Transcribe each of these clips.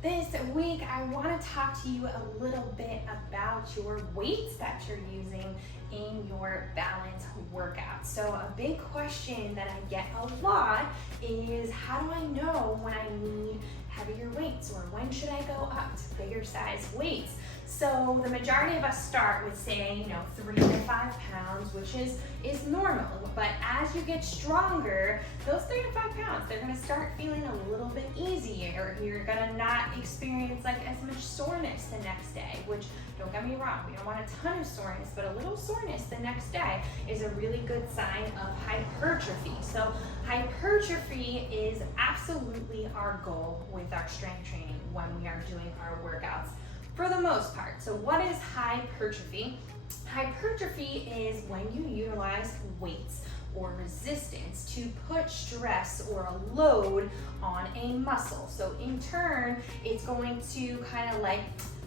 This week, I want to talk to you a little bit about your weights that you're using in your balance workout. So a big question that I get a lot is, how do I know when I need heavier weights, or when should I go up to bigger size weights? So the majority of us start with, say, 3 to 5 pounds, which is normal. But as you get stronger, those 3 to 5 pounds, they're gonna start feeling a little bit easier. You're gonna not experience like as much soreness the next day, which, don't get me wrong, we don't want a ton of soreness, but a little soreness the next day is a really good sign of hypertrophy. So hypertrophy is absolutely our goal with our strength training when we are doing our workouts, for the most part. So what is hypertrophy? Hypertrophy is when you utilize weights or resistance to put stress or a load on a muscle. So in turn, it's going to kind of like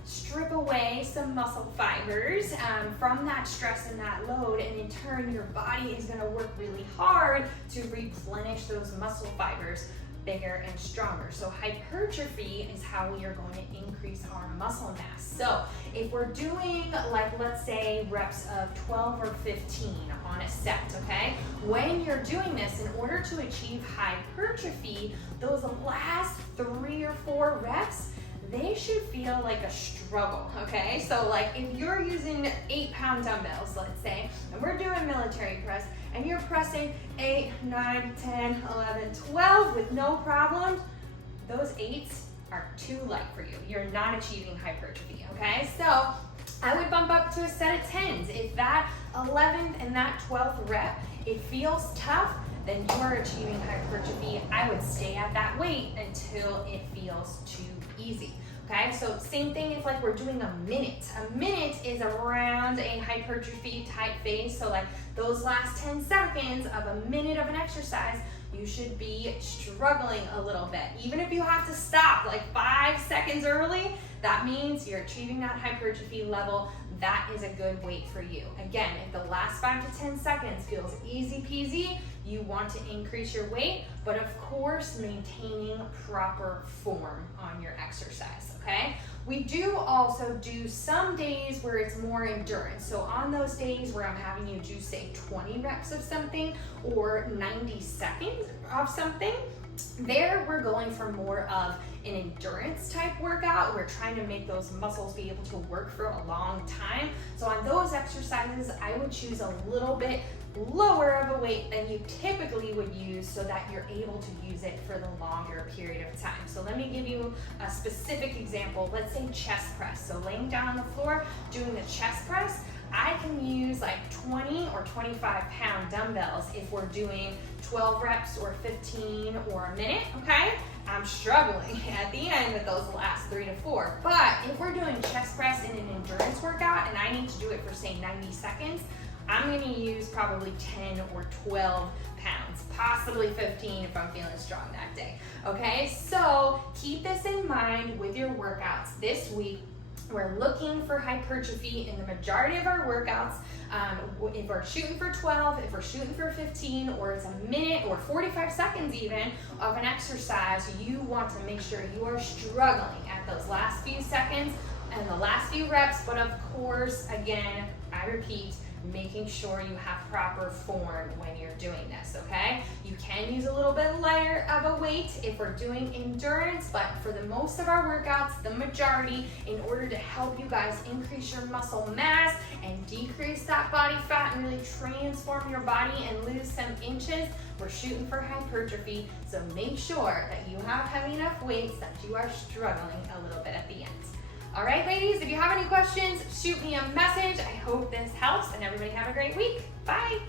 strip away some muscle fibers from that stress and that load, and in turn your body is going to work really hard to replenish those muscle fibers bigger and stronger. So hypertrophy is how we are going to increase our muscle mass. So if we're doing, like, let's say reps of 12 or 15 on a set, okay? When you're doing this, in order to achieve hypertrophy, those last 3 or 4 reps, they should feel like a struggle, okay? So like if you're using 8-pound dumbbells, let's say, and we're doing military press, and you're pressing 8, 9, 10, 11, 12 with no problems, those 8s are too light for you. You're not achieving hypertrophy, okay? So I would bump up to a set of 10s. If that 11th and that 12th rep, it feels tough, then you are achieving hypertrophy. I would stay at that weight until it feels too easy. Okay, so same thing if like we're doing a minute. A minute is around a hypertrophy type phase. So like those last 10 seconds of a minute of an exercise, you should be struggling a little bit. Even if you have to stop like 5 seconds early, that means you're achieving that hypertrophy level. That is a good weight for you. Again, if the last 5 to 10 seconds feels easy peasy, you want to increase your weight, but of course maintaining proper form on your exercise, okay? We do also do some days where it's more endurance. So on those days where I'm having you do, say, 20 reps of something or 90 seconds of something, there we're going for more of an endurance type workout. We're trying to make those muscles be able to work for a long time. So on those exercises, I would choose a little bit lower of a weight than you typically would use so that you're able to use it for the longer period of time. So let me give you a specific example. Let's say chest press. So laying down on the floor, doing the chest press, I can use like 20 or 25-pound dumbbells if we're doing 12 reps or 15 or a minute, okay? I'm struggling at the end with those last 3 to 4. But if we're doing chest press in an endurance workout and I need to do it for, say, 90 seconds, I'm gonna use probably 10 or 12 pounds, possibly 15 if I'm feeling strong that day, okay? So keep this in mind with your workouts this week. We're looking for hypertrophy in the majority of our workouts. If we're shooting for 12, if we're shooting for 15, or it's a minute or 45 seconds even of an exercise, you want to make sure you are struggling at those last few seconds and the last few reps. But of course, again, I repeat, making sure you have proper form when you're doing this, okay? You can use a little bit lighter of a weight if we're doing endurance, but for the most of our workouts, the majority, in order to help you guys increase your muscle mass and decrease that body fat and really transform your body and lose some inches, we're shooting for hypertrophy. So make sure that you have heavy enough weights that you are struggling a little bit at the end. All right, ladies, if you have any questions, shoot me a message. I hope this helps, and everybody have a great week. Bye.